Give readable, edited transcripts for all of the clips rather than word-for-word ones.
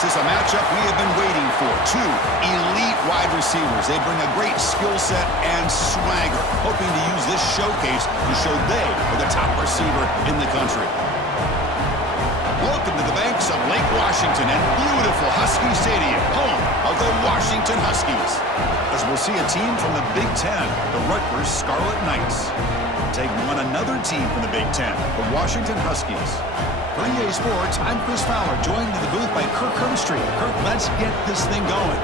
This is a matchup we have been waiting for. Two elite wide receivers. They bring a great skill set and swagger, hoping to use this showcase to show they are the top receiver in the country. Welcome to the banks of Lake Washington and beautiful Husky Stadium, home of the Washington Huskies. As we'll see a team from the Big Ten, the Rutgers Scarlet Knights, taking on another team from the Big Ten, the Washington Huskies. For EA Sports, I'm Chris Fowler, joined in the booth by Kirk Herbstreit. Kirk, let's get this thing going.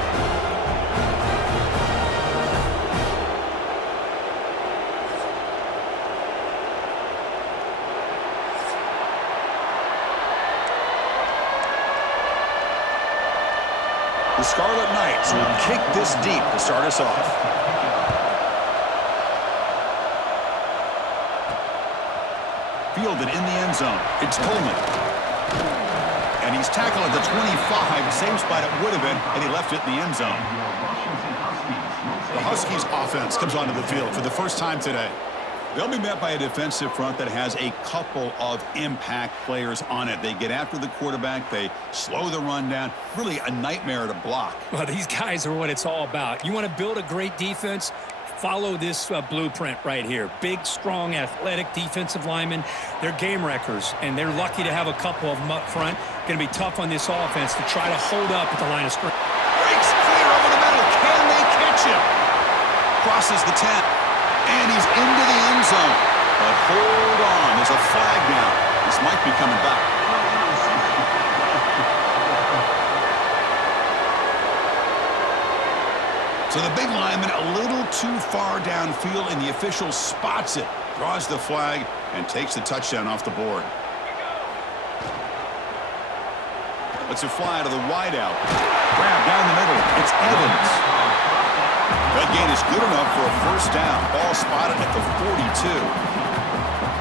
The Scarlet Knights will kick this deep to start us off. Fielded in the end zone. It's Coleman. And he's tackled at the 25. Same spot it would have been, and he left it in the end zone. The Huskies offense comes onto the field for the first time today. They'll be met by a defensive front that has a couple of impact players on it. They get after the quarterback. They slow the run down. Really a nightmare to block. Well, these guys are what it's all about. You want to build a great defense? Follow this blueprint right here. Big, strong, athletic defensive linemen. They're game wreckers, and they're lucky to have a couple of them up front. Going to be tough on this offense to try to hold up at the line of scrimmage. Breaks clear over the middle. Can they catch him? Crosses the 10. And he's into the end zone. But hold on. There's a flag now. This might be coming back. So the big lineman a little too far downfield, and the official spots it, draws the flag, and takes the touchdown off the board. Let's it fly to the wideout. Grab down the middle. It's Evans. That gain is good enough for a first down. Ball spotted at the 42.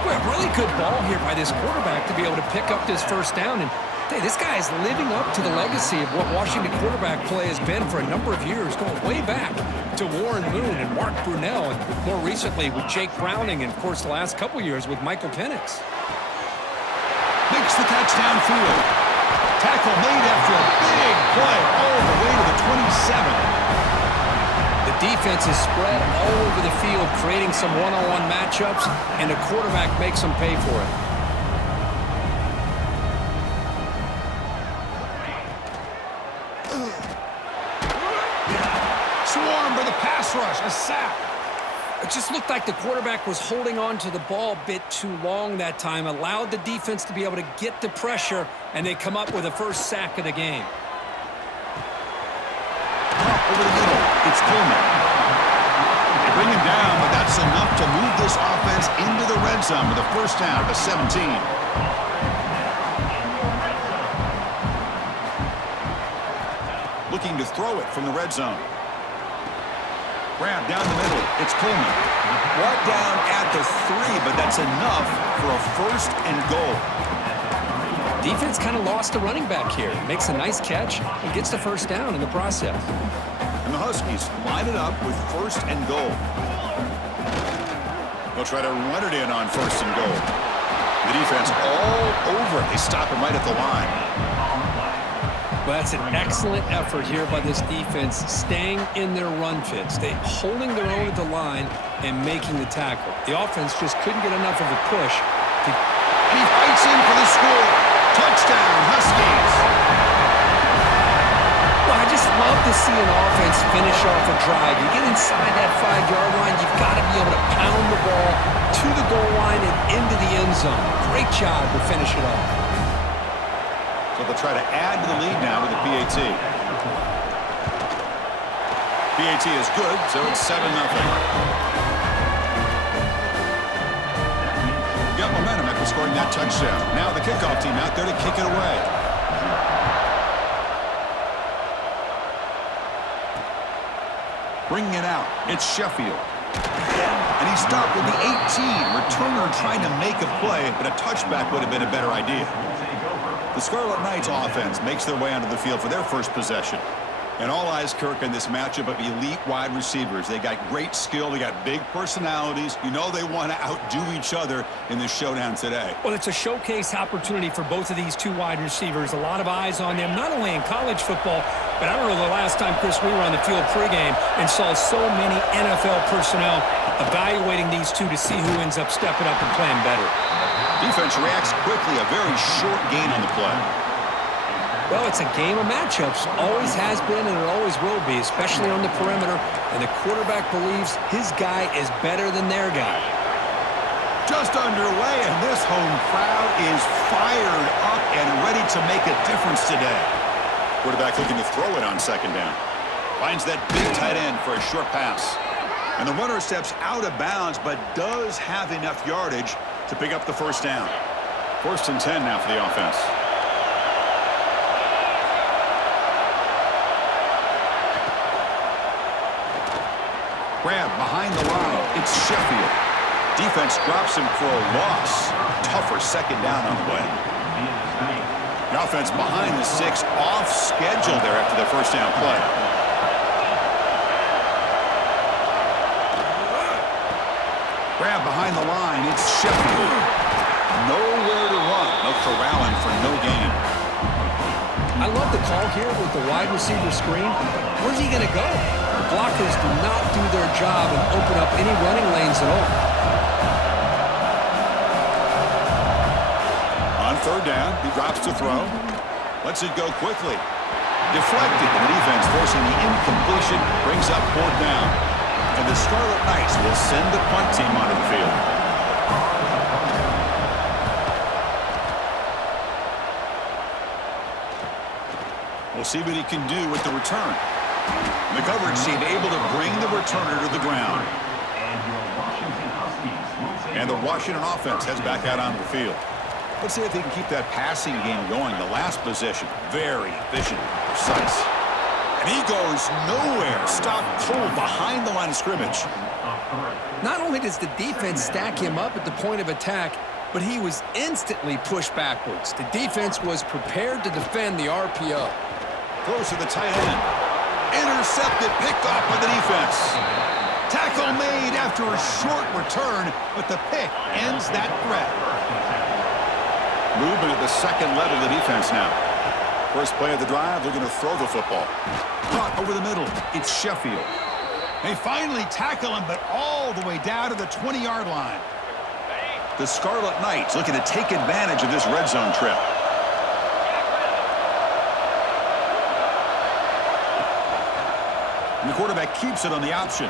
Well, really good ball here by this quarterback to be able to pick up this first down. And hey, this guy is living up to the legacy of what Washington quarterback play has been for a number of years, going way back to Warren Moon and Mark Brunell, and more recently with Jake Browning, and, of course, the last couple years with Michael Penix. Makes the catch downfield. Tackle made after a big play all the way to the 27. The defense is spread all over the field, creating some one-on-one matchups, and the quarterback makes them pay for it. Swarmed by the pass rush, a sack. It just looked like the quarterback was holding on to the ball a bit too long that time, allowed the defense to be able to get the pressure, and they come up with the first sack of the game. Over the middle, it's Coleman. They bring him down, but that's enough to move this offense into the red zone with a first down to 17. Looking to throw it from the red zone. Grab down the middle. It's Coleman. Brought down at the 3, but that's enough for a first and goal. Defense kind of lost the running back here. Makes a nice catch and gets the first down in the process. And the Huskies line it up with first and goal. They'll try to run it in on first and goal. The defense all over it. They stop him right at the line. Well, that's an excellent effort here by this defense, staying in their run fits. They holding their own at the line and making the tackle. The offense just couldn't get enough of a push. And he fights in for the score. Touchdown, Huskies. Well, I just love to see an offense finish off a drive. You get inside that 5-yard line, you've got to be able to pound the ball to the goal line and into the end zone. Great job to finish it off. So they'll try to add to the lead now with the PAT. PAT is good, so it's 7-0. Got momentum after scoring that touchdown. Now the kickoff team out there to kick it away. Bringing it out, it's Sheffield. And he stopped with the 18. Returner trying to make a play, but a touchback would have been a better idea. The Scarlet Knights offense makes their way onto the field for their first possession. And all eyes, Kirk, in this matchup of elite wide receivers. They got great skill. They got big personalities. You know they want to outdo each other in this showdown today. Well, it's a showcase opportunity for both of these two wide receivers. A lot of eyes on them, not only in college football, but I don't know the last time, Chris, we were on the field pregame and saw so many NFL personnel evaluating these two to see who ends up stepping up and playing better. Defense reacts quickly. A very short gain on the play. Well, it's a game of matchups. Always has been and it always will be, especially on the perimeter. And the quarterback believes his guy is better than their guy. Just underway, and this home crowd is fired up and ready to make a difference today. Quarterback looking to throw it on second down. Finds that big tight end for a short pass. And the runner steps out of bounds, but does have enough yardage to pick up the first down. 1st and 10 now for the offense. Grab behind the line. It's Sheffield. Defense drops him for a loss. Tougher second down on the way. The offense behind the 6, off schedule there after the first down play. Grab behind the line. It's Sheffield. Nowhere to run. No corralling for no gain. I love the call here with the wide receiver screen. Where's he going to go? The blockers do not do their job and open up any running lanes at all. On third down, he drops to throw. Lets it go quickly. Deflected, and the defense forcing the incompletion, brings up 4th down. And the Scarlet Knights will send the punt team onto the field. We'll see what he can do with the return. The coverage team able to bring the returner to the ground. And the Washington offense heads back out onto the field. Let's see if they can keep that passing game going. The last possession, very efficient, precise. And he goes nowhere. Stopped cold behind the line of scrimmage. Not only does the defense stack him up at the point of attack, but he was instantly pushed backwards. The defense was prepared to defend the RPO. Throws to the tight end. Intercepted, picked off by the defense. Tackle made after a short return, but the pick ends that threat. Movement at the second level of the defense now. First play of the drive, looking to throw the football. Caught over the middle. It's Sheffield. They finally tackle him, but all the way down to the 20-yard line. The Scarlet Knights looking to take advantage of this red zone trip. And the quarterback keeps it on the option.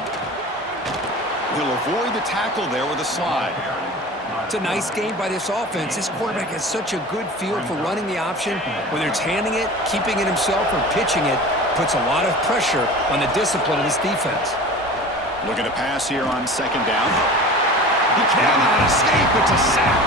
He'll avoid the tackle there with a slide. It's a nice game by this offense. This quarterback has such a good feel for running the option. Whether it's handing it, keeping it himself, or pitching it, puts a lot of pressure on the discipline of this defense. Looking to pass here on second down. He cannot escape. It's a sack.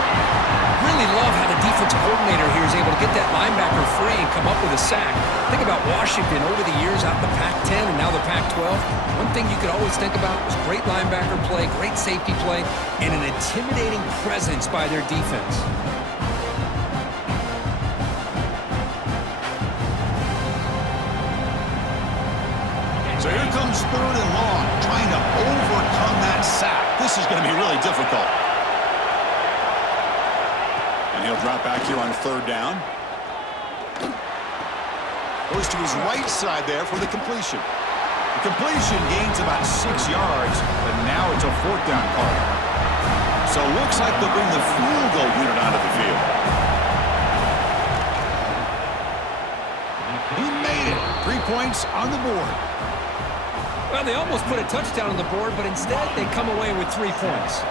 Really love how the defense coordinator here is able to get that linebacker free and come up with a sack. Think about Washington over the years out in the Pac-10 and now the Pac-12. One thing you could always think about was great linebacker play, great safety play, and an intimidating presence by their defense. So here comes 3rd and long, trying to overcome that sack. This is going to be really difficult. And he'll drop back here on 3rd down. Goes to his right side there for the completion. The completion gains about 6 yards, but now it's a 4th down call. So it looks like they'll bring the field goal unit onto the field. He made it. 3 points on the board. Well, they almost put a touchdown on the board, but instead they come away with 3 points.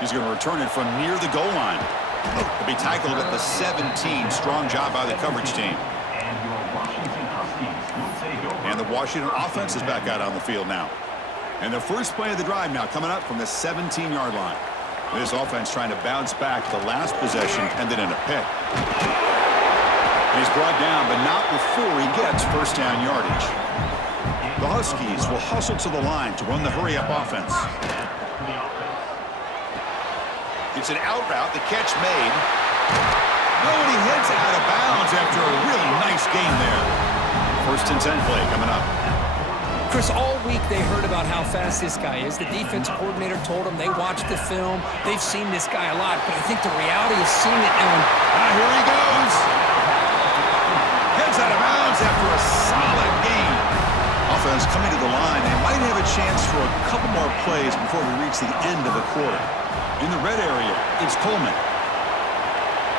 He's going to return it from near the goal line. He'll be tackled at the 17. Strong job by the coverage team. And the Washington offense is back out on the field now. And the first play of the drive now coming up from the 17-yard line. This offense trying to bounce back. The last possession ended in a pick. He's brought down, but not before he gets first down yardage. The Huskies will hustle to the line to run the hurry-up offense. It's an out route, the catch made. No, and he heads out of bounds after a really nice gain there. 1st and 10 play coming up. Chris, all week they heard about how fast this guy is. The defense coordinator told them they watched the film. They've seen this guy a lot, but I think the reality is seeing it now. Here he goes. Heads out of bounds after a solid gain. Offense coming to the line. They might have a chance for a couple more plays before we reach the end of the quarter. In the red area, it's Coleman.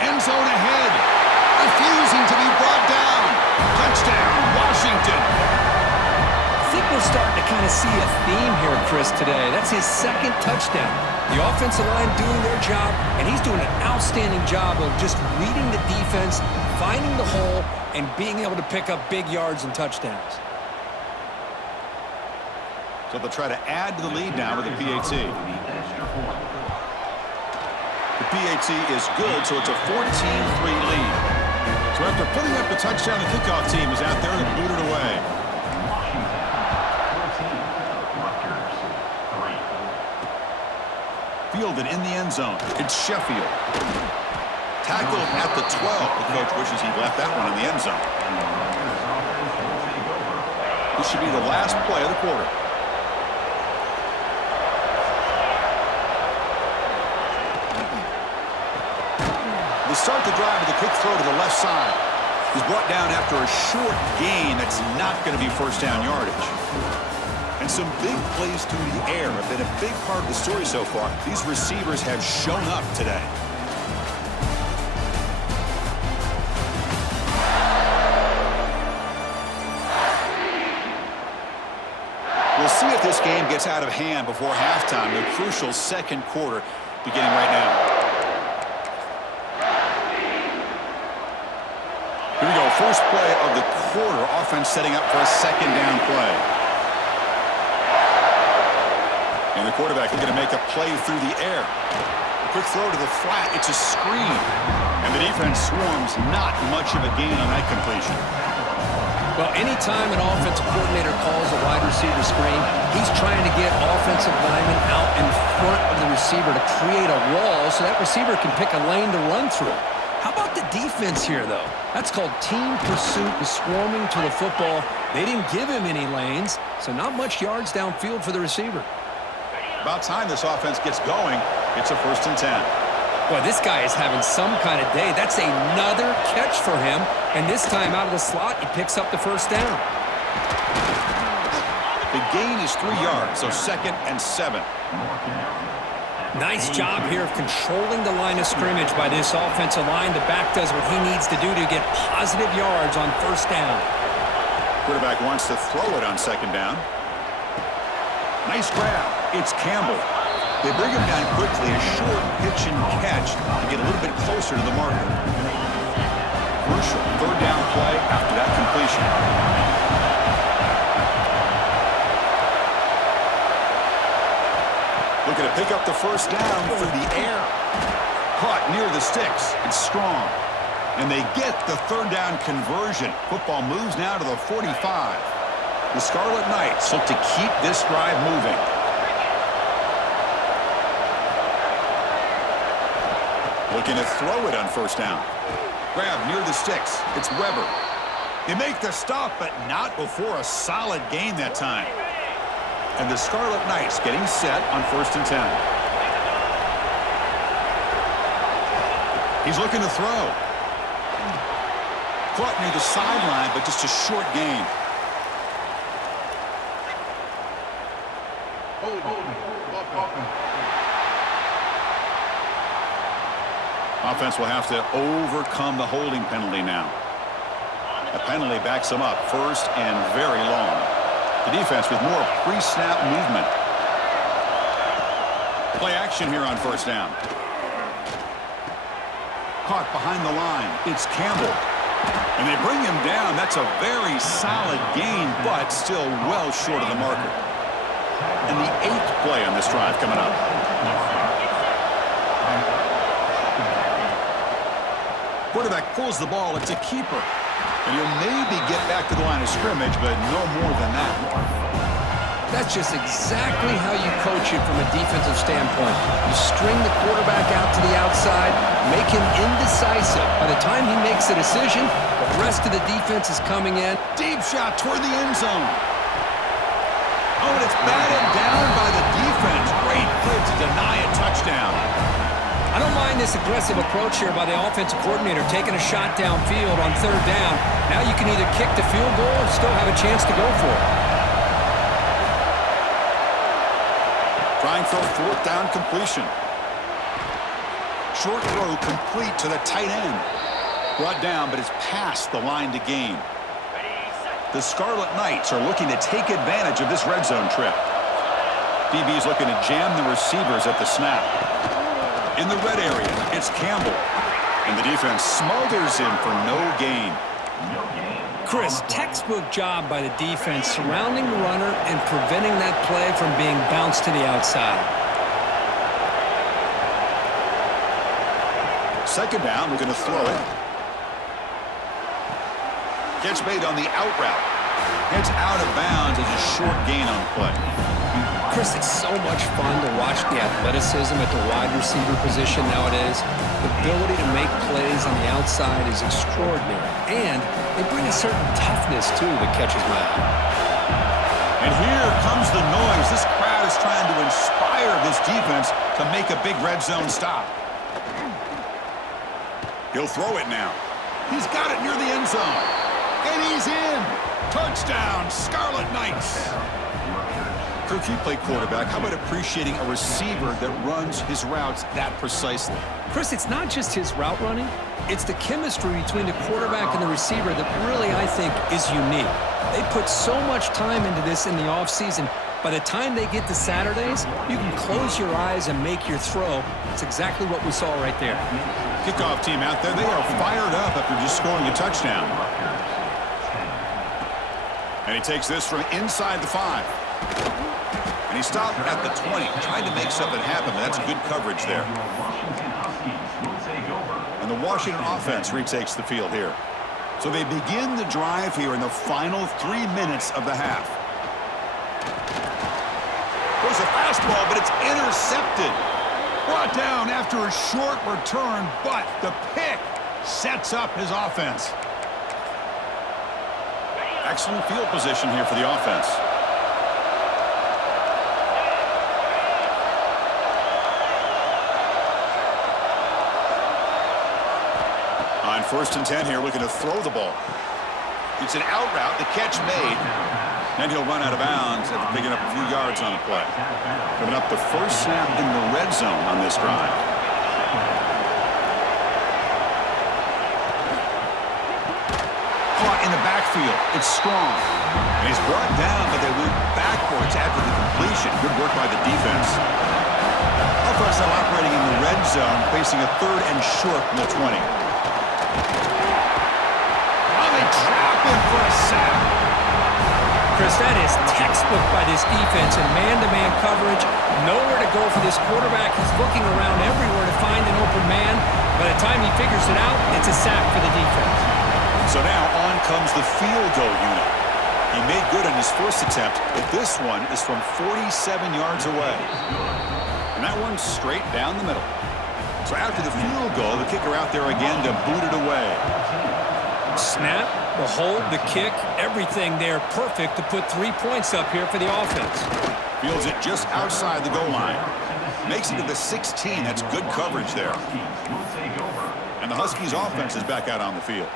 End zone ahead. Refusing to be brought down. Touchdown, Washington. I think we're starting to kind of see a theme here, Chris, today. That's his 2nd touchdown. The offensive line doing their job, and he's doing an outstanding job of just reading the defense, finding the hole, and being able to pick up big yards and touchdowns. So they'll try to add to the lead now with the PAT. The PAT is good, so it's a 14-3 lead. So after putting up the touchdown, the kickoff team is out there to boot it away. Fielded in the end zone. It's Sheffield. Tackled at the 12. The coach wishes he'd left that one in the end zone. This should be the last play of the quarter. They start the drive with a quick throw to the left side. He's brought down after a short gain that's not going to be 1st down yardage. And some big plays through the air have been a big part of the story so far. These receivers have shown up today. We'll see if this game gets out of hand before halftime. The crucial 2nd quarter beginning right now. Here we go. First play of the quarter. Offense setting up for a 2nd down play. And the quarterback is going to make a play through the air. A quick throw to the flat. It's a screen. And the defense swarms. Not much of a gain on that completion. Well, anytime an offensive coordinator calls a wide receiver screen, he's trying to get offensive linemen out in front of the receiver to create a wall so that receiver can pick a lane to run through. How about the defense here, though? That's called team pursuit and swarming to the football. They didn't give him any lanes, so not much yards downfield for the receiver. About time this offense gets going. It's a 1st and 10. Boy, this guy is having some kind of day. That's another catch for him. And this time out of the slot, he picks up the 1st down. The gain is 3 yards, so 2nd and 7. Nice job here of controlling the line of scrimmage by this offensive line. The back does what he needs to do to get positive yards on 1st down. Quarterback wants to throw it on 2nd down. Nice grab. It's Campbell. They bring him down quickly. A short pitch and catch to get a little bit closer to the marker. Crucial 3rd down play after that completion. Looking to pick up the 1st down through the air. Caught near the sticks. It's strong. And they get the 3rd down conversion. Football moves now to the 45. The Scarlet Knights look to keep this drive moving. Looking to throw it on 1st down. Grab near the sticks. It's Weber. They make the stop, but not before a solid gain that time. And the Scarlet Knights getting set on 1st and 10. He's looking to throw. Caught near the sideline, but just a short gain. Offense will have to overcome the holding penalty now. The penalty backs them up 1st and very long. The defense with more pre-snap movement. Play action here on 1st down. Caught behind the line. It's Campbell. And they bring him down. That's a very solid gain, but still well short of the marker. And the 8th play on this drive coming up. Quarterback pulls the ball. It's a keeper. And he'll maybe get back to the line of scrimmage, but no more than that. That's just exactly how you coach it from a defensive standpoint. You string the quarterback out to the outside, make him indecisive. By the time he makes a decision, the rest of the defense is coming in. Deep shot toward the end zone. Oh, and it's batted down by the defense. Great play to deny a touchdown. I don't mind this aggressive approach here by the offensive coordinator, taking a shot downfield on third down. Now you can either kick the field goal or still have a chance to go for it. Trying for a fourth down completion. Short throw complete to the tight end. Brought down, but it's past the line to gain. The Scarlet Knights are looking to take advantage of this red zone trip. DB's looking to jam the receivers at the snap. In the red area, it's Campbell. And the defense smothers him for no gain. Chris, textbook job by the defense surrounding the runner and preventing that play from being bounced to the outside. Second down, we're going to throw it. Catch made on the out route. It's out of bounds as a short gain on play. Chris, it's so much fun to watch the athleticism at the wide receiver position nowadays. The ability to make plays on the outside is extraordinary. And they bring a certain toughness, too, that catches my eye. And here comes the noise. This crowd is trying to inspire this defense to make a big red zone stop. He'll throw it now. He's got it near the end zone. And he's in. Touchdown, Scarlet Knights. Kirk, you play quarterback. How about appreciating a receiver that runs his routes that precisely? Chris, it's not just his route running. It's the chemistry between the quarterback and the receiver that really, I think, is unique. They put so much time into this in the offseason. By the time they get to Saturdays, you can close your eyes and make your throw. It's exactly what we saw right there. Kickoff team out there, they are fired up after just scoring a touchdown. And he takes this from inside the 5. And he stopped at the 20, trying to make something happen. That's good coverage there. And the Washington offense retakes the field here. So they begin the drive here in the final 3 minutes of the half. There's a fastball, but it's intercepted. Brought down after a short return, but the pick sets up his offense. Excellent field position here for the offense. On 1st and 10 here, looking to throw the ball. It's an out route, the catch made. Then he'll run out of bounds after picking up a few yards on the play. Coming up the first snap in the red zone on this drive. Caught in the backfield. It's strong. And he's brought down, but they went backwards after the completion. Good work by the defense. Offense now operating in the red zone, facing a 3rd and short from the 20. Oh, they trap him for a sack. Chris, that is textbook by this defense in man-to-man coverage. Nowhere to go for this quarterback. He's looking around everywhere to find an open man. By the time he figures it out, it's a sack for the defense. So now on comes the field goal unit. He made good on his first attempt, but this one is from 47 yards away. And that one's straight down the middle. So after the field goal, the kicker out there again to boot it away. Snap, the hold, the kick, everything there perfect to put 3 points up here for the offense. Fields it just outside the goal line. Makes it to the 16. That's good coverage there. And the Huskies offense is back out on the field.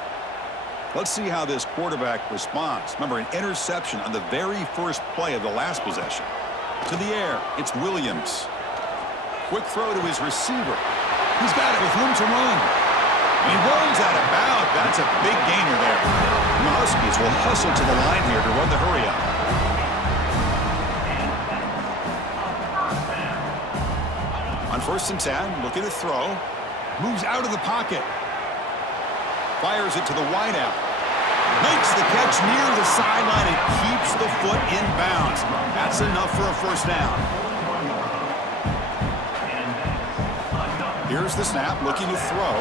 Let's see how this quarterback responds. Remember, an interception on the very first play of the last possession. To the air, it's Williams. Quick throw to his receiver. He's got it with room to run. And he runs out of bounds. That's a big gainer there. And the Huskies will hustle to the line here to run the hurry up. On 1st and 10, looking to throw. Moves out of the pocket. Fires it to the wideout. Makes the catch near the sideline and keeps the foot in bounds. That's enough for a first down. Here's the snap, looking to throw.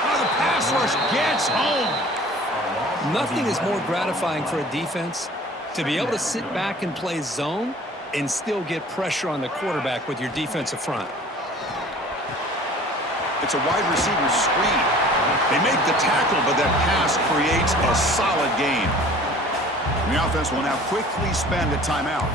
Oh, the pass rush gets home. Nothing is more gratifying for a defense To be able to sit back and play zone and still get pressure on the quarterback with your defensive front. It's a wide receiver screen. They make the tackle, but that pass creates a solid gain. And the offense will now quickly spend a timeout.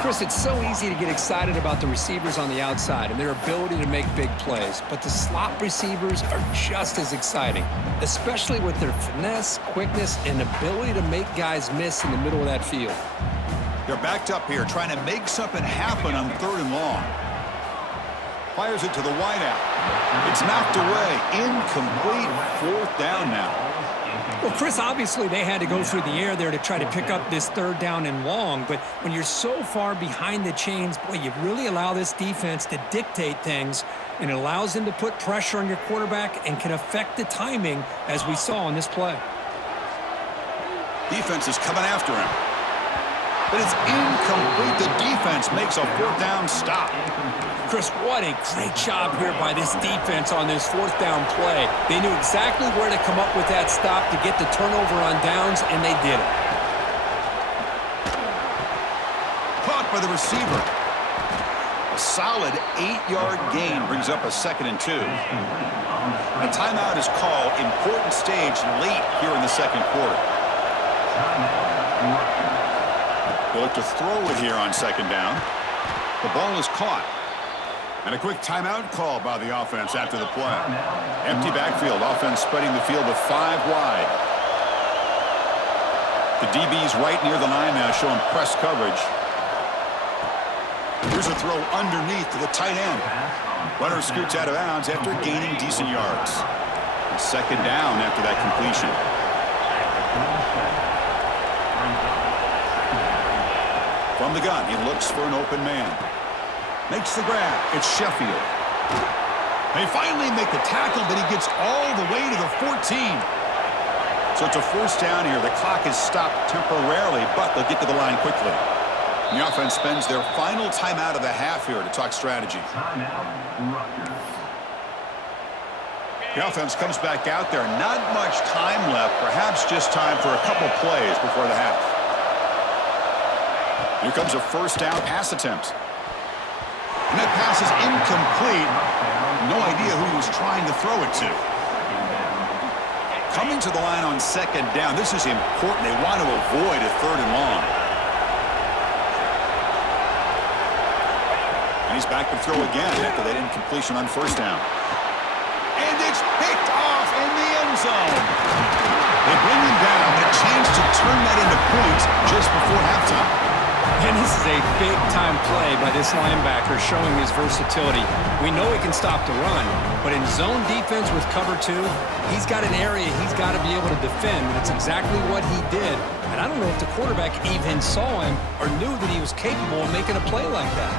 Chris, it's so easy to get excited about the receivers on the outside and their ability to make big plays, but the slot receivers are just as exciting, especially with their finesse, quickness, and ability to make guys miss in the middle of that field. They're backed up here, trying to make something happen on 3rd and long. Fires it to the wideout. It's knocked away. Incomplete. 4th down now. Well, Chris, obviously they had to go through the air there to try to pick up this 3rd down and long, but when you're so far behind the chains, boy, you really allow this defense to dictate things, and it allows them to put pressure on your quarterback and can affect the timing, as we saw on this play. Defense is coming after him. But it's incomplete. The defense makes a 4th down stop. Chris, what a great job here by this defense on this 4th down play. They knew exactly where to come up with that stop to get the turnover on downs, and they did it. Caught by the receiver. A solid 8-yard gain brings up a 2nd and 2. A timeout is called. Important stage late here in the 2nd quarter. They'll look to throw it here on 2nd down. The ball is caught. And a quick timeout call by the offense after the play. Empty backfield. Offense spreading the field to 5 wide. The DB's right near the line now, showing press coverage. Here's a throw underneath to the tight end. Runner scoots out of bounds after gaining decent yards. And 2nd down after that completion. From the gun, he looks for an open man. Makes the grab. It's Sheffield. They finally make the tackle, but he gets all the way to the 14. So it's a 1st down here. The clock is stopped temporarily, but they'll get to the line quickly. And the offense spends their final timeout of the half here to talk strategy. Rutgers. The offense comes back out there. Not much time left. Perhaps just time for a couple plays before the half. Here comes a 1st down pass attempt. And that pass is incomplete. No idea who he was trying to throw it to. Coming to the line on 2nd down. This is important. They want to avoid a 3rd and long. And he's back to throw again after that incompletion on 1st down. And it's picked off in the end zone. They bring him down. A chance to turn that into points just before halftime. And this is a big-time play by this linebacker, showing his versatility. We know he can stop the run, but in zone defense with cover 2, he's got an area he's got to be able to defend, and it's exactly what he did. And I don't know if the quarterback even saw him or knew that he was capable of making a play like that.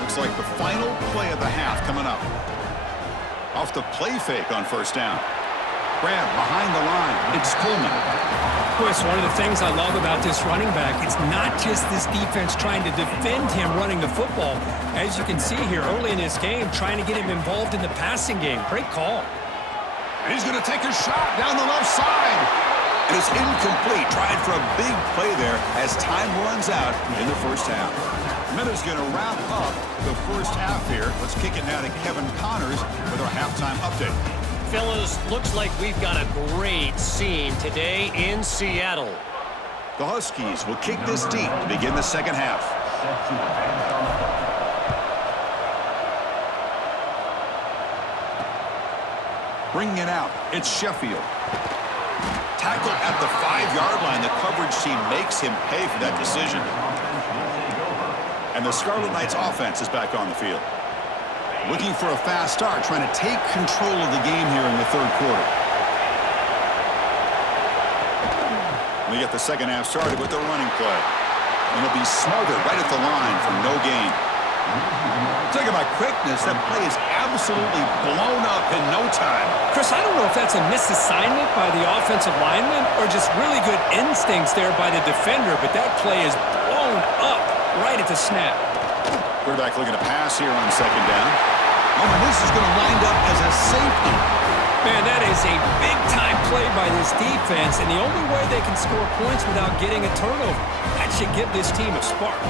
Looks like the final play of the half coming up. Off the play fake on 1st down. Grab behind the line. It's Coleman. Chris, one of the things I love about this running back, it's not just this defense trying to defend him running the football. As you can see here early in this game, trying to get him involved in the passing game. Great call. And he's going to take a shot down the left side. And it's incomplete. Tried for a big play there as time runs out in the 1st half. Miller's going to wrap up the 1st half here. Let's kick it now to Kevin Connors with our halftime update. Fellas, looks like we've got a great scene today in Seattle. The Huskies will kick this deep to begin the 2nd half. Bringing it out, it's Sheffield. Tackled at the 5-yard line. The coverage team makes him pay for that decision. And the Scarlet Knights offense is back on the field. Looking for a fast start, trying to take control of the game here in the 3rd quarter. We get the 2nd half started with the running play. And it'll be smothered right at the line for no gain. Talking about quickness, that play is absolutely blown up in no time. Chris, I don't know if that's a misassignment by the offensive lineman or just really good instincts there by the defender, but that play is blown up right at the snap. Quarterback looking to pass here on 2nd down. Oh, and this is going to wind up as a safety. Man, that is a big-time play by this defense, and the only way they can score points without getting a turnover. That should give this team a spark.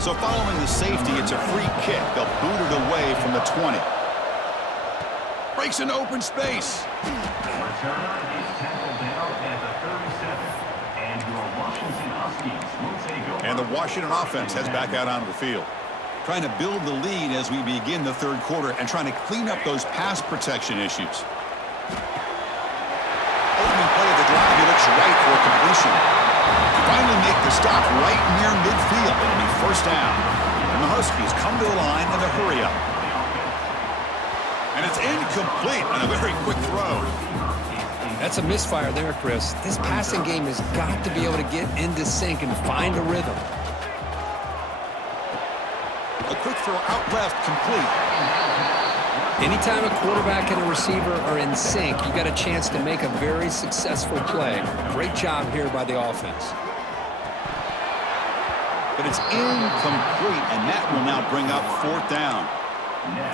So following the safety, it's a free kick. They'll boot it away from the 20. Breaks an open space. Returner is tackled down at the 37. And your Washington Huskies will take over. And the Washington offense heads back out onto the field. Trying to build the lead as we begin the third quarter and trying to clean up those pass protection issues. Opening play of the drive, he looks right for a completion. Finally make the stop right near midfield. It'll be first down. And the Huskies come to the line in a hurry up. And it's incomplete on a very quick throw. That's a misfire there, Chris. This passing game has got to be able to get into sync and find a rhythm. A quick throw out left, complete. Anytime a quarterback and a receiver are in sync, you got a chance to make a very successful play. Great job here by the offense. But it's incomplete, and that will now bring up fourth down.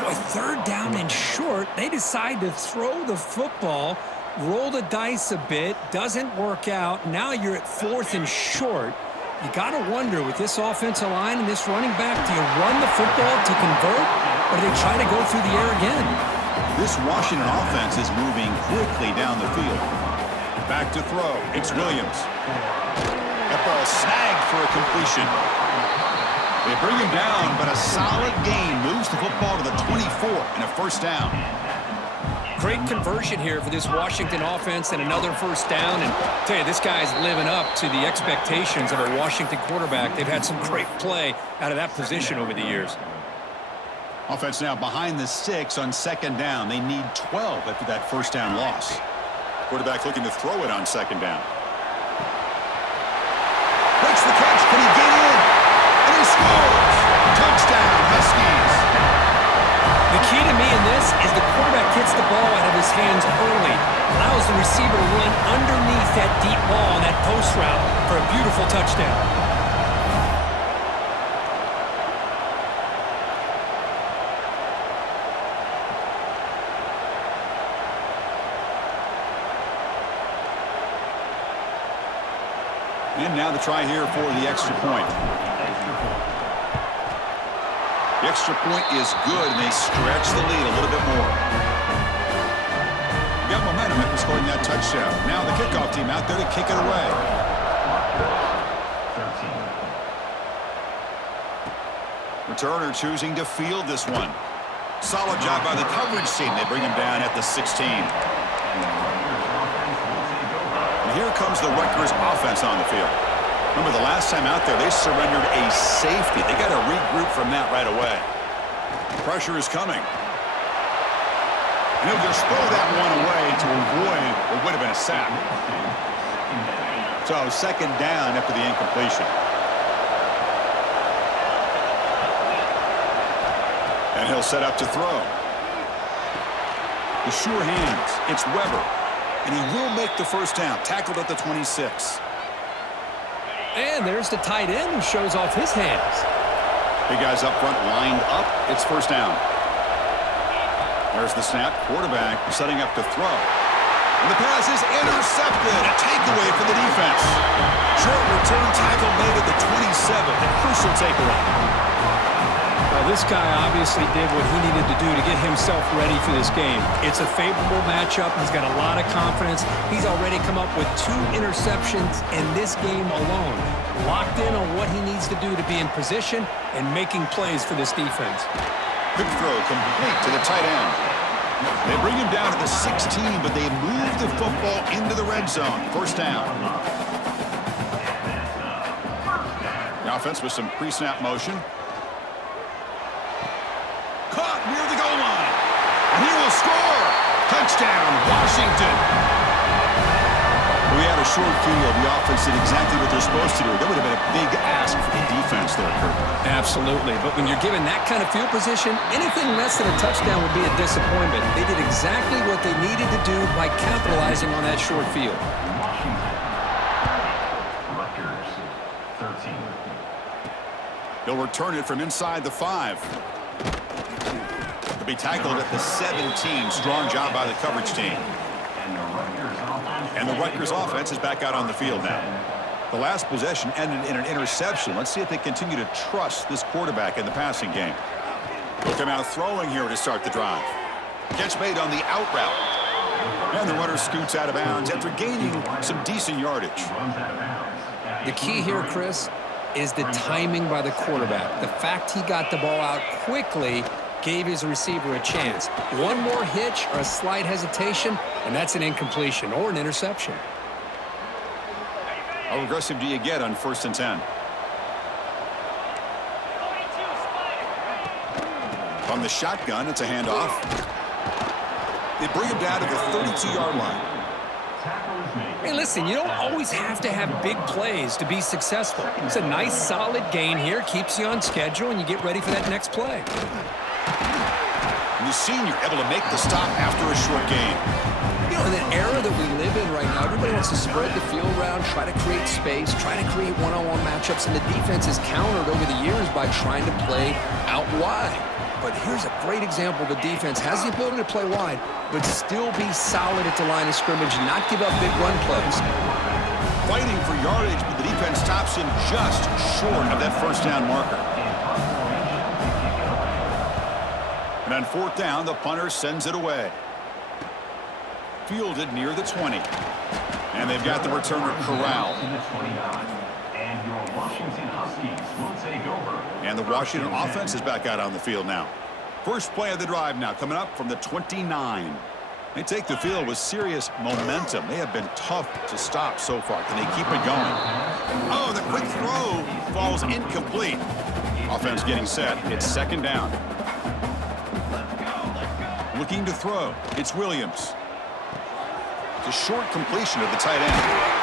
Boy, third down and short, they decide to throw the football, roll the dice a bit, doesn't work out. Now you're at fourth and short. You got to wonder, with this offensive line and this running back, do you run the football to convert, or do they try to go through the air again? This Washington offense is moving quickly down the field. Back to throw. It's Williams. That ball snagged for a completion. They bring him down, but a solid gain moves the football to the 24 and a first down. Great conversion here for this Washington offense and another first down. And I tell you, this guy's living up to the expectations of a Washington quarterback. They've had some great play out of that position over the years. Offense now behind the 6 on second down. They need 12 after that first down loss. Quarterback looking to throw it on second down. Makes the catch. Can he get in? And he scores. Touchdown, Huskies. The key to me in this is the quarterback gets the ball out of his hands early, allows the receiver to run underneath that deep ball on that post route for a beautiful touchdown. And now the try here for the extra point. The extra point is good, and they stretch the lead a little bit more. Got momentum after scoring that touchdown. Now the kickoff team out there to kick it away. Returner choosing to field this one. Solid job by the coverage team. They bring him down at the 16. And here comes the Rutgers offense on the field. Remember, the last time out there, they surrendered a safety. They got to regroup from that right away. Pressure is coming. And he'll just throw that one away to avoid what would have been a sack. So second down after the incompletion. And he'll set up to throw. The sure hands. It's Weber. And he will make the first down. Tackled at the 26. And there's the tight end who shows off his hands. Big guys up front lined up. It's first down. There's the snap. Quarterback setting up to throw. And the pass is intercepted. A takeaway for the defense. Short return tackle made at the 27. A crucial takeaway. Well, this guy obviously did what he needed to do to get himself ready for this game. It's a favorable matchup. He's got a lot of confidence. He's already come up with 2 interceptions in this game alone. Locked in on what he needs to do to be in position and making plays for this defense. Quick throw complete to the tight end. They bring him down to the 16, but they move the football into the red zone. First down. The offense with some pre-snap motion. Caught near the goal line. And he will score. Touchdown, Washington. We had a short field. The offense did exactly what they're supposed to do. That would have been a big ask for the defense there, Kurt. Absolutely. But when you're given that kind of field position, anything less than a touchdown would be a disappointment. They did exactly what they needed to do by capitalizing on that short field. Rutgers 13. He'll return it from inside the 5. He'll be tackled at the 17. Strong job by the coverage team. And the Rutgers offense is back out on the field now. The last possession ended in an interception. Let's see if they continue to trust this quarterback in the passing game. He'll come out throwing here to start the drive. Catch made on the out route. And the runner scoots out of bounds after gaining some decent yardage. The key here, Chris, is the timing by the quarterback. The fact he got the ball out quickly gave his receiver a chance. One more hitch or a slight hesitation, and that's an incompletion or an interception. How aggressive do you get on 1st and 10? From the shotgun, it's a handoff. They bring him down to the 32-yard line. Hey, listen, you don't always have to have big plays to be successful. It's a nice, solid gain here, keeps you on schedule, and you get ready for that next play. And the senior able to make the stop after a short gain. You know, in the era that we live in right now, everybody wants to spread the field around, try to create space, try to create one-on-one matchups, and the defense has countered over the years by trying to play out wide. But here's a great example. The defense has the ability to play wide, but still be solid at the line of scrimmage and not give up big run plays. Fighting for yardage, but the defense stops him just short of that 1st down marker. And on 4th down, the punter sends it away. Fielded near the 20. And they've got the returner corralled. And your Washington Huskies will take over. And the Washington offense is back out on the field now. First play of the drive now coming up from the 29. They take the field with serious momentum. They have been tough to stop so far. Can they keep it going? Oh, the quick throw falls incomplete. Offense getting set. It's 2nd down. Looking to throw. It's Williams. It's a short completion of the tight end.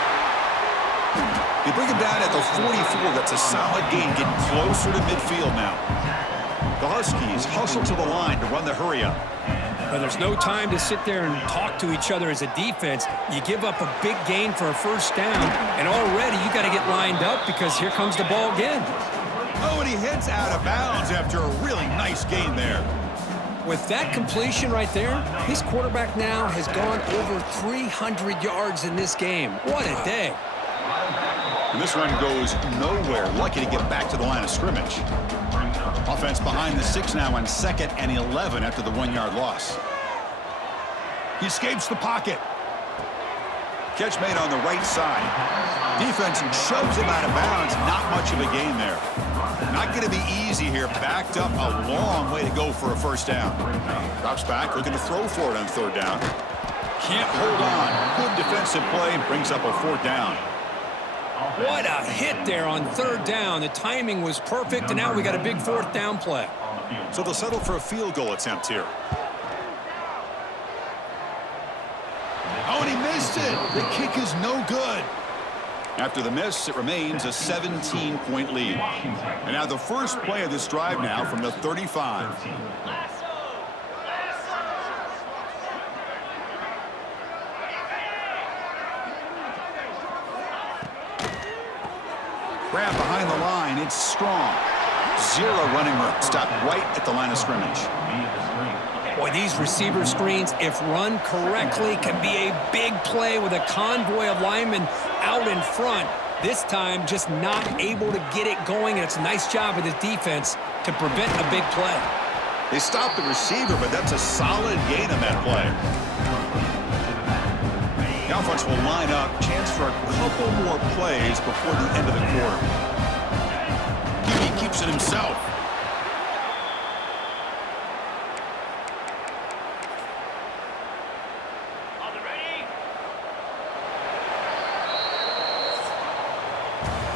They bring him down at the 44. That's a solid gain, getting closer to midfield now. The Huskies hustle to the line to run the hurry-up. Well, there's no time to sit there and talk to each other as a defense. You give up a big gain for a 1st down, and already you got to get lined up because here comes the ball again. Oh, and he hits out of bounds after a really nice gain there. With that completion right there, this quarterback now has gone over 300 yards in this game. What a day. And this run goes nowhere. Lucky to get back to the line of scrimmage. Offense behind the 6 now on 2nd and 11 after the 1-yard loss. He escapes the pocket. Catch made on the right side. Defense shoves him out of bounds. Not much of a gain there. Not going to be easy here. Backed up a long way to go for a 1st down. Drops back, looking to throw for it on 3rd down. Can't hold on. Good defensive play. Brings up a 4th down. What a hit there on 3rd down. The timing was perfect, and now we got a big 4th down play. So they'll settle for a field goal attempt here. Oh, and he missed it. The kick is no good. After the miss, it remains a 17-point lead. And now the first play of this drive now from the 35. Grab behind the line. It's strong. 0 running room. Stopped right at the line of scrimmage. Boy, these receiver screens, if run correctly, can be a big play with a convoy of linemen out in front. This time, just not able to get it going, and it's a nice job of the defense to prevent a big play. They stopped the receiver, but that's a solid gain on that play. The offense will line up. Chance for a couple more plays before the end of the quarter. He keeps it himself.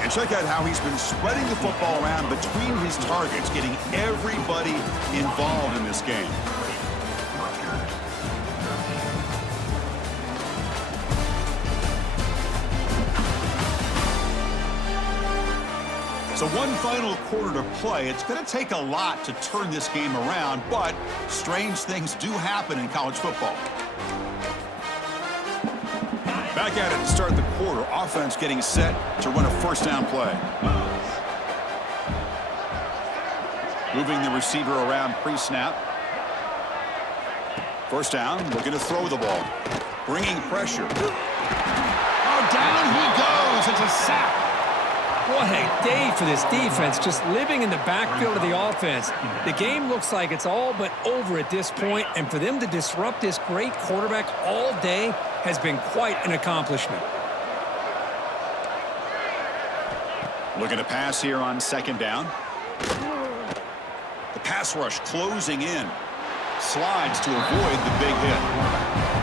And check out how he's been spreading the football around between his targets, getting everybody involved in this game. So one final quarter to play. It's going to take a lot to turn this game around, but strange things do happen in college football. Back at it to start the quarter. Offense getting set to run a 1st down play. Moving the receiver around pre-snap. First down, looking to throw the ball. Bringing pressure. Oh, down he goes. It's a sack. What a day for this defense, just living in the backfield of the offense. The game looks like it's all but over at this point, and for them to disrupt this great quarterback all day has been quite an accomplishment. Looking to pass here on second down. The pass rush closing in. Slides to avoid the big hit.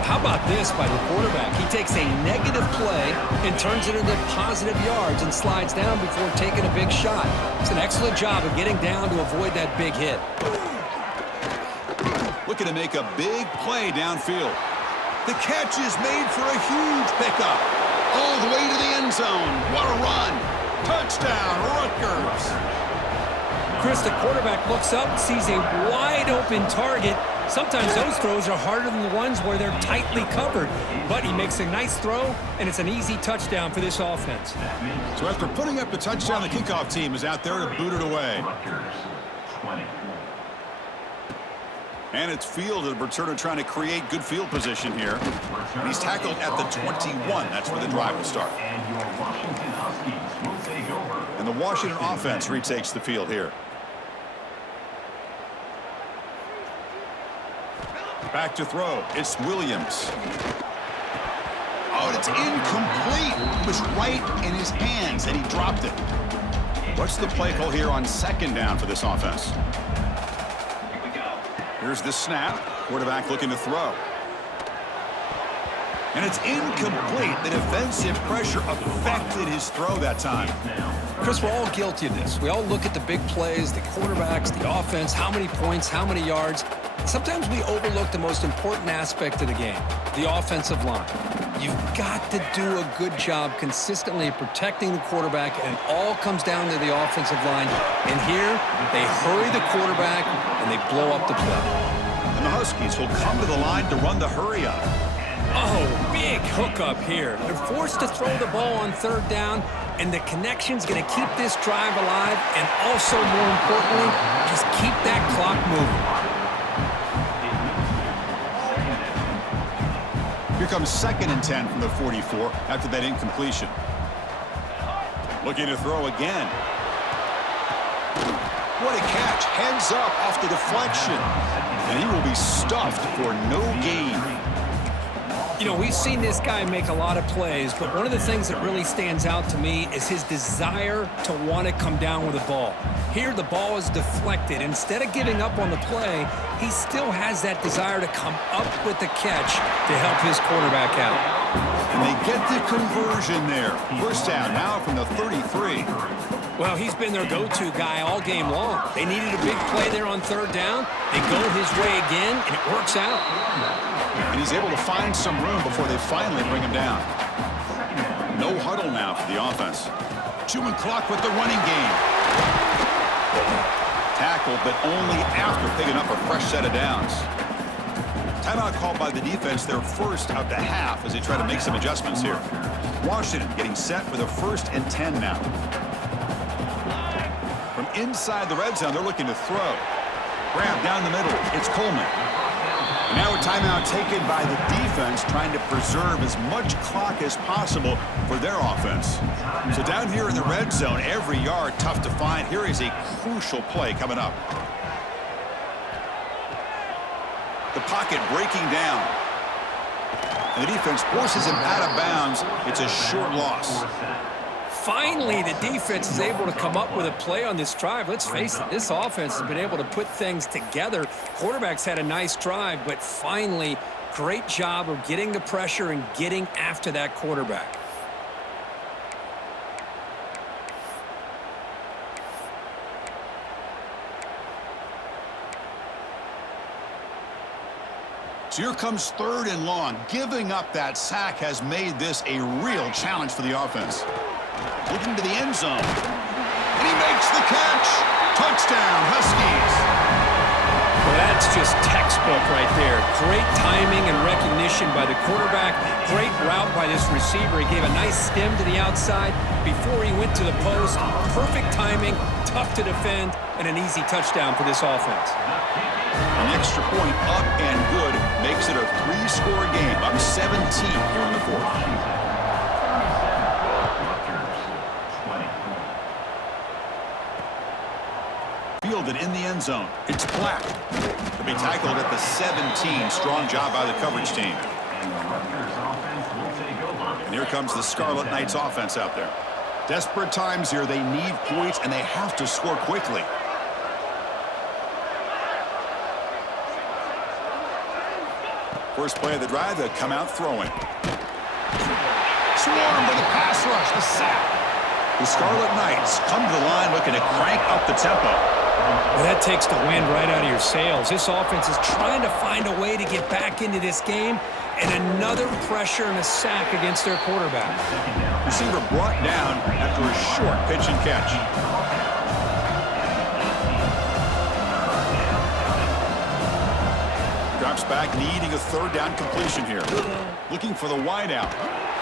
How about this by the quarterback? He takes a negative play and turns it into positive yards and slides down before taking a big shot. It's an excellent job of getting down to avoid that big hit. Looking to make a big play downfield. The catch is made for a huge pickup. All the way to the end zone. What a run. Touchdown, Rutgers. Chris, the quarterback looks up, sees a wide-open target. Sometimes those throws are harder than the ones where they're tightly covered. But he makes a nice throw, and it's an easy touchdown for this offense. So after putting up the touchdown, the kickoff team is out there to boot it away. And it's fielded. Returner trying to create good field position here. And he's tackled at the 21. That's where the drive will start. And the Washington offense retakes the field here. Back to throw. It's Williams. Oh, it's incomplete. It was right in his hands, and he dropped it. What's the play call here on second down for this offense? Here's the snap. Quarterback looking to throw. And it's incomplete. The defensive pressure affected his throw that time. Chris, we're all guilty of this. We all look at the big plays, the quarterbacks, the offense, how many points, how many yards. Sometimes we overlook the most important aspect of the game, the offensive line. You've got to do a good job consistently protecting the quarterback, and it all comes down to the offensive line. And here, they hurry the quarterback, and they blow up the play. And the Huskies will come to the line to run the hurry up. Oh, big hookup here. They're forced to throw the ball on third down, and the connection's going to keep this drive alive, and also, more importantly, just keep that clock moving. Here comes 2nd and 10 from the 44 after that incompletion. Looking to throw again. What a catch. Heads up off the deflection. And he will be stuffed for no gain. You know, we've seen this guy make a lot of plays, but one of the things that really stands out to me is his desire to want to come down with the ball. Here, the ball is deflected. Instead of giving up on the play, he still has that desire to come up with the catch to help his quarterback out. And they get the conversion there. First down now from the 33. Well, he's been their go-to guy all game long. They needed a big play there on third down. They go his way again, and it works out. And he's able to find some room before they finally bring him down. No huddle now for the offense. Chewing clock with the running game. Tackled, but only after picking up a fresh set of downs. Timeout called by the defense, their first of the half as they try to make some adjustments here. Washington getting set for the 1st and 10 now. From inside the red zone, they're looking to throw. Grab down the middle. It's Coleman. And now a timeout taken by the defense, trying to preserve as much clock as possible for their offense. So down here in the red zone, every yard tough to find. Here is a crucial play coming up. The pocket breaking down. And the defense forces him out of bounds. It's a short loss. Finally, the defense is able to come up with a play on this drive. Let's face it, this offense has been able to put things together. Quarterback's had a nice drive, but finally, great job of getting the pressure and getting after that quarterback. So here comes 3rd and long. Giving up that sack has made this a real challenge for the offense. Looking to the end zone. And he makes the catch. Touchdown, Huskies. Well, that's just textbook right there. Great timing and recognition by the quarterback. Great route by this receiver. He gave a nice stem to the outside before he went to the post. Perfect timing, tough to defend, and an easy touchdown for this offense. An extra point up and good makes it a 3-score game. Up 17 here in the fourth. Fielded in the end zone. It's Black. To be tackled at the 17. Strong job by the coverage team. And here comes the Scarlet Knights offense out there. Desperate times here. They need points, and they have to score quickly. First play of the drive, they come out throwing. Swarmed by the pass rush, the sack. The Scarlet Knights come to the line looking to crank up the tempo. Well, that takes the wind right out of your sails. This offense is trying to find a way to get back into this game, and another pressure and a sack against their quarterback. Receiver brought down after a short pitch and catch. Drops back, needing a third down completion here. Looking for the wideout.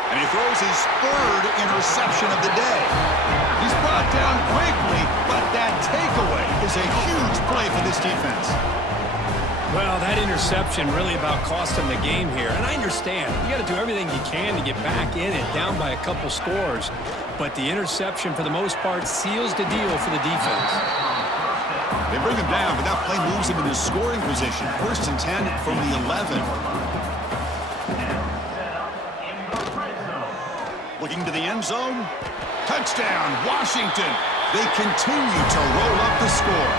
And he throws his third interception of the day. He's brought down quickly, but that takeaway is a huge play for this defense. Well, that interception really about cost them the game here. And I understand. You got to do everything you can to get back in it, down by a couple scores. But the interception, for the most part, seals the deal for the defense. They bring him down, but that play moves him into scoring position. 1st and 10 from the 11. Looking to the end zone. Touchdown, Washington. They continue to roll up the score.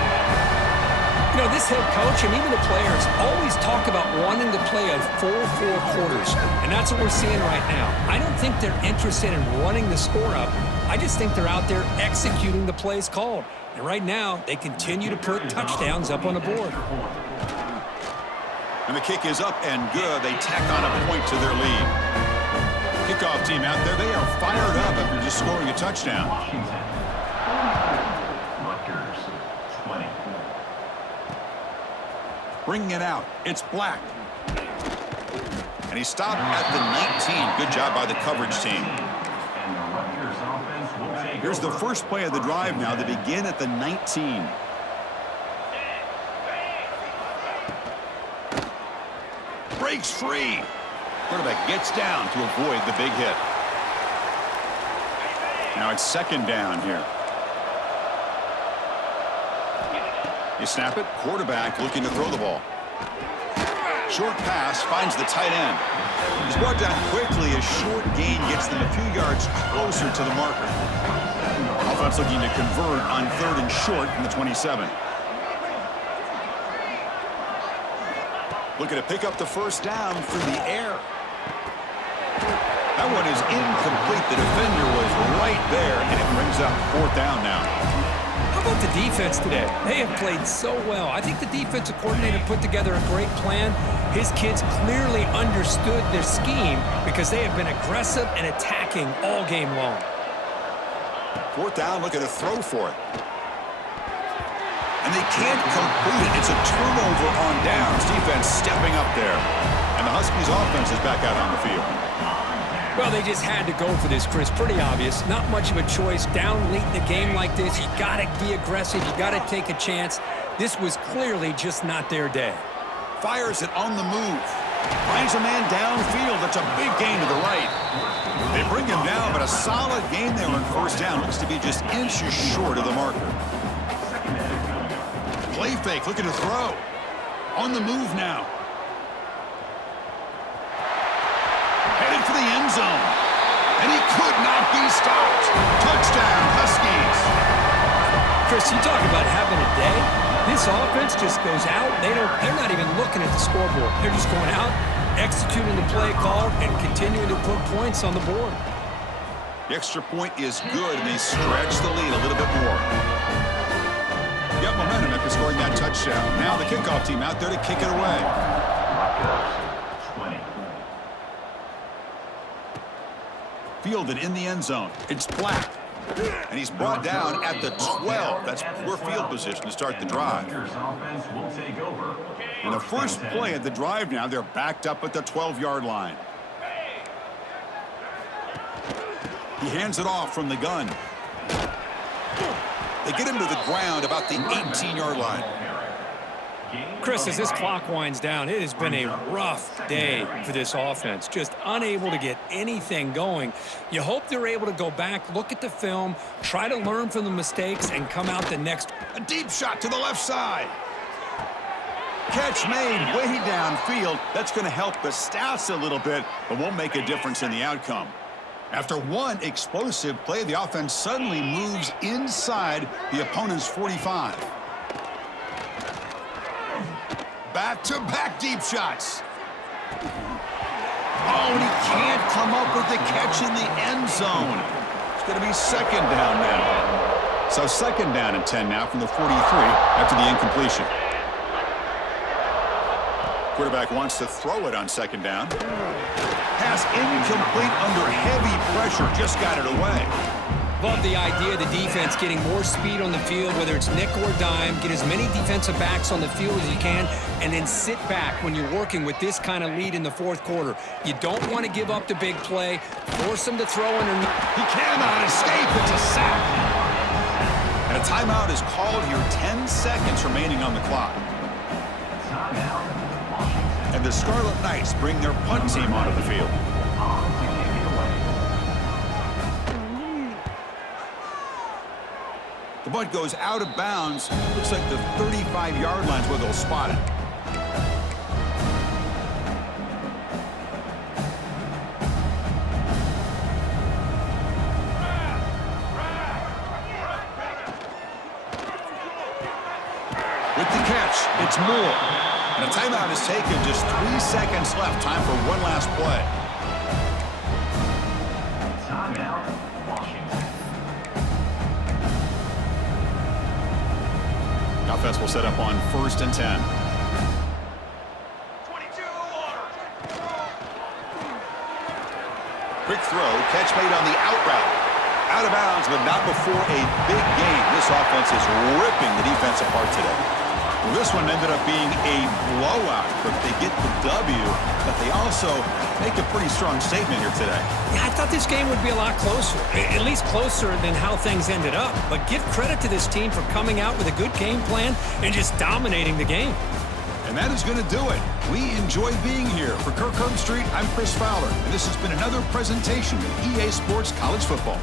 You know, this head coach and even the players always talk about wanting to play a full 4 quarters. And that's what we're seeing right now. I don't think they're interested in running the score up. I just think they're out there executing the plays called. And right now, they continue to put touchdowns up on the board. And the kick is up and good. They tack on a point to their lead. Kickoff team out there, they are fired up after just scoring a touchdown. Rutgers, 20. Bringing it out, it's Black. And he stopped at the 19. Good job by the coverage team. And the Rutgers offense will take Here's the first play of the drive now. They begin at the 19. Breaks free. Quarterback gets down to avoid the big hit. Now it's 2nd down here. You snap it. Quarterback looking to throw the ball. Short pass finds the tight end. He's brought down quickly. A short gain gets them a few yards closer to the marker. Offense looking to convert on 3rd and short from the 27. Looking to pick up the first down through the air. That one is incomplete. The defender was right there, and it brings up 4th down now. How about the defense today? They have played so well. I think the defensive coordinator put together a great plan. His kids clearly understood their scheme because they have been aggressive and attacking all game long. 4th down, looking to throw for it. And they can't complete it. It's a turnover on downs. Defense stepping up there. And the Huskies offense is back out on the field. Well, they just had to go for this, Chris. Pretty obvious. Not much of a choice. Down late in the game like this, you got to be aggressive. You got to take a chance. This was clearly just not their day. Fires it on the move. Finds a man downfield. That's a big gain to the right. They bring him down, but a solid gain there on 1st down. Looks to be just inches short of the marker. Play fake, looking to throw. On the move now. Headed for the end zone. And he could not be stopped. Touchdown, Huskies. Chris, you talk about having a day. This offense just goes out. They're not even looking at the scoreboard. They're just going out, executing the play call, and continuing to put points on the board. The extra point is good, and they stretch the lead a little bit more. Got momentum after scoring that touchdown. Now the kickoff team out there to kick it away. Fielded in the end zone. It's Black. And he's brought down at the 12. That's poor field position to start the drive. Rutgers offense will take over. In the first play of the drive now, they're backed up at the 12-yard line. He hands it off from the gun. They get him to the ground about the 18-yard line. Chris, as this clock winds down, it has been a rough day for this offense. Just unable to get anything going. You hope they're able to go back, look at the film, try to learn from the mistakes, and come out the next. A deep shot to the left side. Catch made way downfield. That's going to help the stats a little bit, but won't make a difference in the outcome. After one explosive play, the offense suddenly moves inside the opponent's 45. Back-to-back deep shots. Oh, and he can't come up with the catch in the end zone. It's going to be second down now. So second down and 10 now from the 43 after the incompletion. Quarterback wants to throw it on second down. Pass incomplete under heavy pressure. Just got it away. Love the idea of the defense getting more speed on the field, whether it's nickel or dime, get as many defensive backs on the field as you can, and then sit back when you're working with this kind of lead in the fourth quarter. You don't want to give up the big play, force them to throw underneath. He cannot escape. It's a sack. And a timeout is called here. 10 seconds remaining on the clock. And the Scarlet Knights bring their punt team onto the field. The punt goes out of bounds. Looks like the 35-yard line's where they'll spot it. With the catch, it's Moore. And a timeout is taken. Just 3 seconds left. Time for one last play. Timeout, Washington. Offense will set up on 1st and 10. Quick throw, catch made on the out route. Out of bounds, but not before a big gain. This offense is ripping the defense apart today. Well, this one ended up being a blowout, but they get the W, but they also make a pretty strong statement here today. Yeah, I thought this game would be a lot closer, at least closer than how things ended up. But give credit to this team for coming out with a good game plan and just dominating the game. And that is going to do it. We enjoy being here. For Kirkland Street, I'm Chris Fowler, and this has been another presentation of EA Sports College Football.